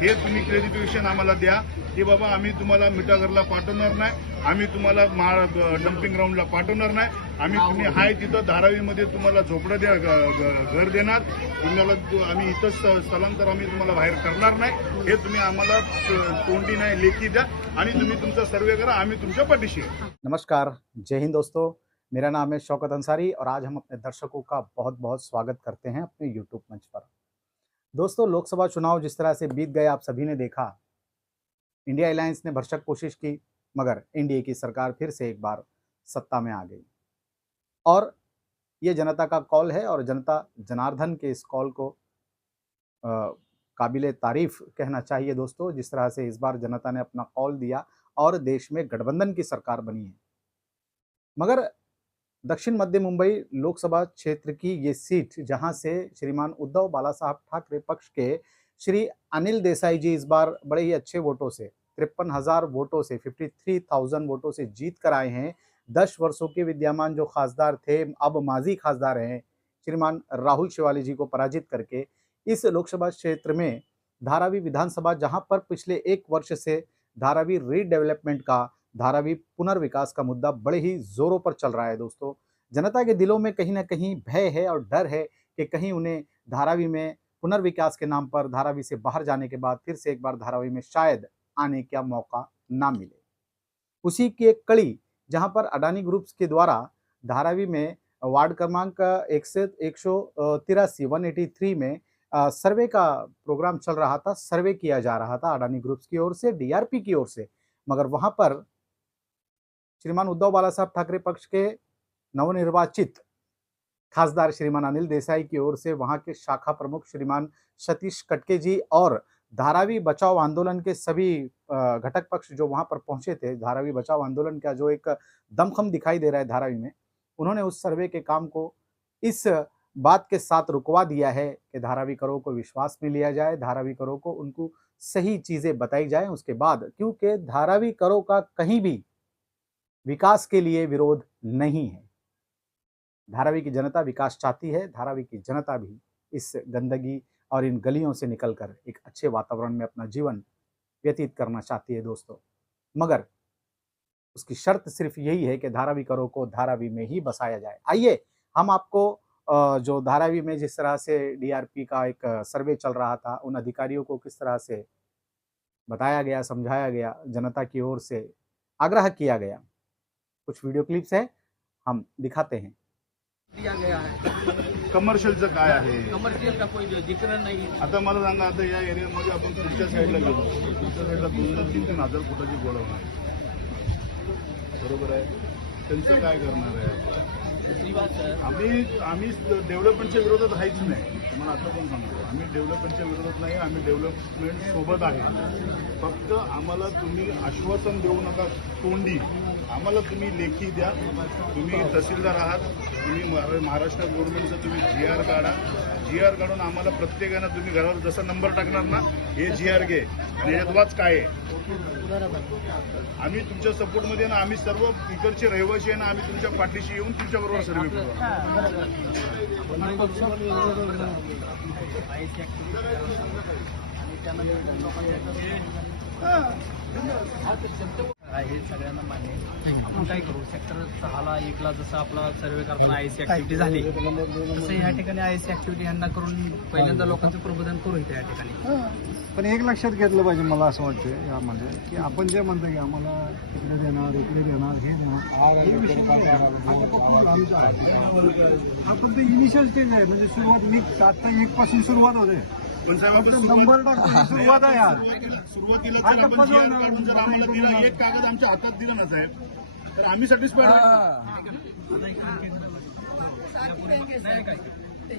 हे तुम्ही क्लेरिफिकेशन आम्हाला द्या की बाबा आम्ही तुम्हाला मिठागरला पाठवणार नाही, आम्ही तुम्हाला डम्पिंग ग्राउंडला पाठवणार नाही, तुम्ही हाय तिथं धारावीमध्ये तुम्हाला झोपडं द्या, घर देणार तुम्हाला, आम्ही इथंच स्थलांतर आम्ही तुम्हाला बाहेर करणार नाही, हे तुम्ही आम्हाला तोंडी नाही लेखी द्या आणि तुम्ही तुमचा सर्वे करा, आम्ही तुमच्या पाठीशी आहे। नमस्कार, जय हिंद दोस्तों, मेरा नाम है शौकत अंसारी और आज हम अपने दर्शकों का बहुत बहुत स्वागत करते हैं अपने YouTube मंच पर। दोस्तों, लोकसभा चुनाव जिस तरह से बीत गए आप सभी ने देखा। इंडिया अलायंस ने भरसक कोशिश की मगर एनडीए की सरकार फिर से एक बार सत्ता में आ गई और ये जनता का कॉल है और जनता जनार्दन के इस कॉल को काबिले तारीफ कहना चाहिए दोस्तों। जिस तरह से इस बार जनता ने अपना कॉल दिया और देश में गठबंधन की सरकार बनी है। मगर दक्षिण मध्य मुंबई लोकसभा क्षेत्र की ये सीट जहां से श्रीमान उद्धव बालासाहब ठाकरे पक्ष के श्री अनिल देसाई जी इस बार बड़े ही अच्छे वोटों से 53,000 वोटों से 53,000 वोटों से जीत कर आए हैं। 10 वर्षों के विद्यमान जो खासदार थे, अब माजी खासदार हैं, श्रीमान राहुल शिवाली जी को पराजित करके इस लोकसभा क्षेत्र में धारावी विधानसभा, जहां पर पिछले 1 वर्ष से धारावी रीडेवलपमेंट का, धारावी पुनर्विकास का मुद्दा बड़े ही जोरों पर चल रहा है दोस्तों। जनता के दिलों में कहीं ना कहीं भय है और डर है कि कहीं उन्हें धारावी में पुनर्विकास के नाम पर धारावी से बाहर जाने के बाद फिर से एक बार धारावी में शायद आने का मौका ना मिले। उसी की एक कड़ी जहां पर अडानी ग्रुप्स के द्वारा धारावी में वार्ड क्रमांक 183 में सर्वे का प्रोग्राम चल रहा था, सर्वे किया जा रहा था अडानी ग्रुप्स की ओर से, डीआरपी की ओर से। मगर वहां पर श्रीमान उद्धव बालासाहब ठाकरे पक्ष के नवनिर्वाचित खासदार श्रीमान अनिल देसाई की ओर से वहां के शाखा प्रमुख श्रीमान सतीश कटके जी और धारावी बचाओ आंदोलन के सभी घटक पक्ष जो वहां पर पहुंचे थे, धारावी बचाओ आंदोलन का जो एक दमखम दिखाई दे रहा है धारावी में, उन्होंने उस सर्वे के काम को इस बात के साथ रुकवा दिया है कि धारावी करों को विश्वास में लिया जाए, धारावी करों को उनको सही चीजें बताई जाए उसके बाद, क्योंकि धारावी करों का कहीं भी विकास के लिए विरोध नहीं है। धारावी की जनता विकास चाहती है। धारावी की जनता भी इस गंदगी और इन गलियों से निकलकर एक अच्छे वातावरण में अपना जीवन व्यतीत करना चाहती है दोस्तों। मगर उसकी शर्त सिर्फ यही है कि धारावी करों को धारावी में ही बसाया जाए। आइए हम आपको जो धारावी में जिस तरह से डीआरपी का एक सर्वे चल रहा था, उन अधिकारियों को किस तरह से बताया गया, समझाया गया, जनता की ओर से आग्रह किया गया, कुछ वीडियो क्लिप्स है, हम दिखाते हैं। दिया गया है कमर्शियलचं काय आहे? कमर्शियल का कोई जिक्र नहीं। आता मला सांगा, आता या एरियामध्ये आपण पुढच्या साईडला गेलो, पुढच्या साईडला 2,000-3,000 हजार फुटाची गोडाऊन आहे, बरोबर आहे? त्यांचं काय करणार आहे? दूसरी बात सर, आम्ही डेव्हलपमेंटच्या विरोधात आहेच नाही। मला आता पण सांगतो, आम्ही डेव्हलपमेंटच्या विरोधात नाही, आम्ही डेव्हलपमेंट सोबत आहे। फक्त आम्हाला तुम्ही आश्वासन देऊ नका तोंडी, आम्हाला तुम्ही लेखी द्या। तुम्ही तहसीलदार आहात, तुम्ही महाराष्ट्र गव्हर्नमेंटचं तुम्ही GR काढा, GR काढून आम्हाला प्रत्येकानं तुम्ही घरावर जसा नंबर टाकणार ना, हे GR घे आणि यात वाच काय आहे। आम्ही तुमच्या सपोर्टमध्ये ना, आम्ही सर्व इकडचे रहिवासी आहे ना, आम्ही तुमच्या पाठीशी येऊन तुमच्याबरोबर सर्वे करू। हे सगळ्यांना मान्य आहे। आपण काय करू, सेक्टर 6ला 1ला जसं आपला सर्वे करताना आयसी ऍक्टिव्हिटी झाली, तसं ह्या ठिकाणी आयसी ऍक्टिव्हिटी यांना करून पहिल्यांदा लोकांचं प्रबोधन करू इथे या ठिकाणी। पण एक लक्षात घेतलं पाहिजे मला असं वाटतं यामध्ये की आपण जे म्हणतो की आम्हाला इकडे देणार, इकडे देणार, हे आपण ते इनिशियल स्टेज आहे, म्हणजे सुरुवात 1 पासून सुरुवात होते, पण साहेब नंबर टाकून सुरुवात आहे यार। सुरुवातीला जर आपण GR काढून जर आम्हाला दिला, एक कागद आमच्या हातात दिला ना साहेब, तर आम्ही सॅटिस्फाईड आहे।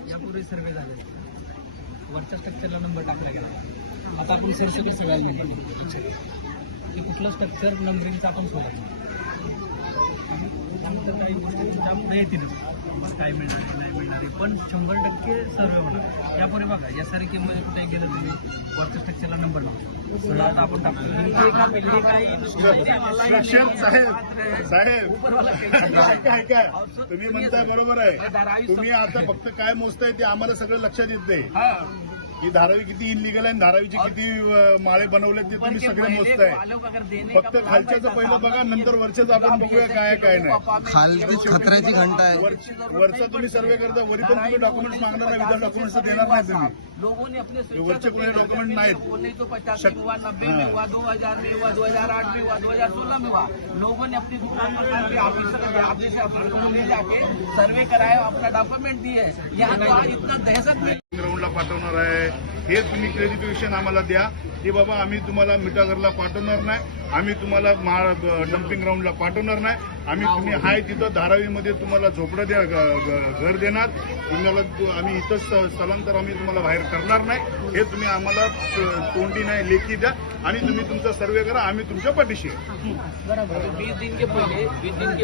यापूर्वी सर्वे झाले, वरच्या स्ट्रक्चरला नंबर टाकला गेला, आता आपण सरसकट सगळ्याला की कुठलं स्ट्रक्चर नंबरिंगचं आपण सोडत येतील, काय मिळणार नाही मिळणार, पण 100% सर्वे होणार। यापुढे बघा, या सारखीमध्ये कुठे गेलं तुम्ही वरच्या स्ट्रक्चरला नंबर लावतो, आता आपण टाकतो साहेब काय तुम्ही म्हणताय बरोबर आहे। तुम्ही आता फक्त काय मोजताय ते आम्हाला सगळं लक्षात येत नाही। ही धारावी किती इनलिगल आहे, धारावीचे किती माळे बनवले ते तुम्ही सगळे मोजताय. फक्त खालच्याचं पहिलं बघा, नंतर वरच्याचं आपण बघूया काय आहे, काय नाही. खालती खतऱ्याची घंटा आहे. वरचा तुम्ही सर्वे करता, वरी पण तुम्ही डॉक्युमेंट्स मागणार नाही, विदाउट डॉक्युमेंट्स देणार नाही तुम्ही. लोगों ने अपने वरचे कोणी डॉक्युमेंट नाहीत. नहीं तो 85 में हुआ, 90 में हुआ, 2000 में हुआ, 2008 में हुआ, 2016 में हुआ. लोगों ने अपने दूसरे प्रकार के ऑफिसर ले जाके सर्वे कराया, अपना डॉक्यूमेंट दिए. यहाँ तो आज इतना दहशत में ग्राउंडला पाठवणार आहे, हे तुम्ही क्रेडिटेशन आम्हाला द्या की बाबा आम्ही तुम्हाला मिठागरला पाठवणार नाही, आम्ही तुम्हाला डम्पिंग ग्राउंडला पाठवणार नाही, तुम्ही हाय तिथं धारावीमध्ये तुम्हाला झोपडं द्या, घर देणार तुम्हाला, आम्ही इथं स्थलांतर आम्ही तुम्हाला बाहेर करणार नाही. हे तुम्ही आम्हाला तोंडी नाही लेखी द्या आणि तुम्ही तुमचा सर्वे करा, आम्ही तुमच्या पाठीशी आहे. 20 दिन के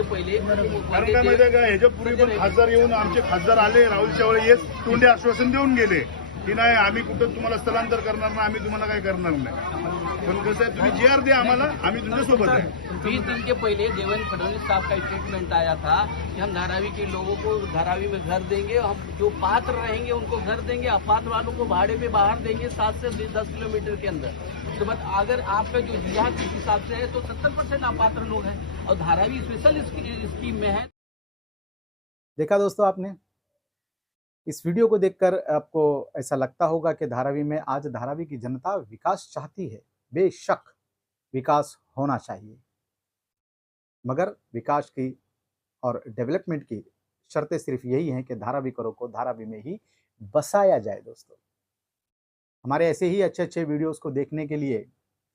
पहले कारण काय माहिती आहे का, ह्याच्यापूर्वी पण खासदार येऊन आमचे खासदार आले, राहुल शेवाळे हेच तोंडी आश्वासन देऊन गेले की नाही आम्ही कुठं तुम्हाला स्थलांतर करणार नाही, आम्ही तुम्हाला काय करणार नाही. पण कसं आहे, तुम्ही GR द्या आम्हाला, आम्ही तुमच्या सोबत आहे. 20 दिन के पहले देवेंद्र फडणवीस साहब का स्टेटमेंट आया था कि हम धारावी के लोगों को धारावी में घर देंगे, हम जो पात्र रहेंगे उनको घर देंगे, अपात्र वालों को भाड़े पे बाहर देंगे 7 से 10 किलोमीटर के अंदर. तो बस अगर आपका जो जिहाद के हिसाब से है तो 70% अपात्र लोग हैं और धारावी स्पेशल स्कीम में है. देखा दोस्तों आपने, इस वीडियो को देखकर आपको ऐसा लगता होगा कि धारावी में आज धारावी की जनता विकास चाहती है. बेशक विकास होना चाहिए, मगर विकास की और डेवलपमेंट की शर्तें सिर्फ यही हैं कि धारावीकरों को धारावी में ही बसाया जाए. दोस्तों, हमारे ऐसे ही अच्छे अच्छे वीडियोस को देखने के लिए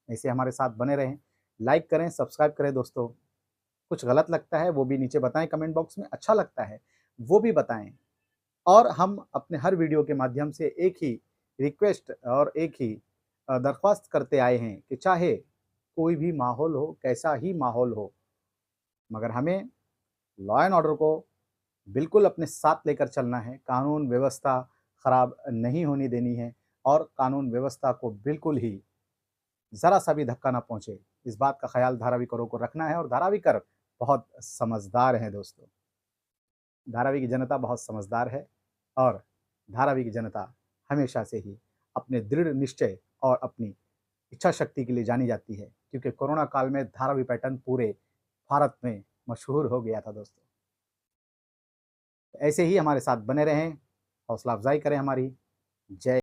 ऐसे हमारे साथ बने रहें, लाइक करें, सब्सक्राइब करें. दोस्तों, कुछ गलत लगता है वो भी नीचे बताएं कमेंट बॉक्स में, अच्छा लगता है वो भी बताएं. और हम अपने हर वीडियो के माध्यम से एक ही रिक्वेस्ट और एक ही दरख्वास्त करते आए हैं कि चाहे कोई भी माहौल हो, कैसा ही माहौल हो, मगर हमें लॉ एंड ऑर्डर को बिल्कुल अपने साथ लेकर चलना है. कानून व्यवस्था ख़राब नहीं होने देनी है और कानून व्यवस्था को बिल्कुल ही ज़रा सा भी धक्का ना पहुँचे, इस बात का ख्याल धारावीकरों को रखना है. और धारावीकर बहुत समझदार हैं दोस्तों, धारावी की जनता बहुत समझदार है और धारावी की जनता हमेशा से ही अपने दृढ़ निश्चय और अपनी इच्छा शक्ति के लिए जानी जाती है, क्योंकि कोरोना काल में धारावी पैटर्न पूरे भारत में मशहूर हो गया था. दोस्तों, ऐसे ही हमारे साथ बने रहें, हौसला अफजाई करें हमारी. जय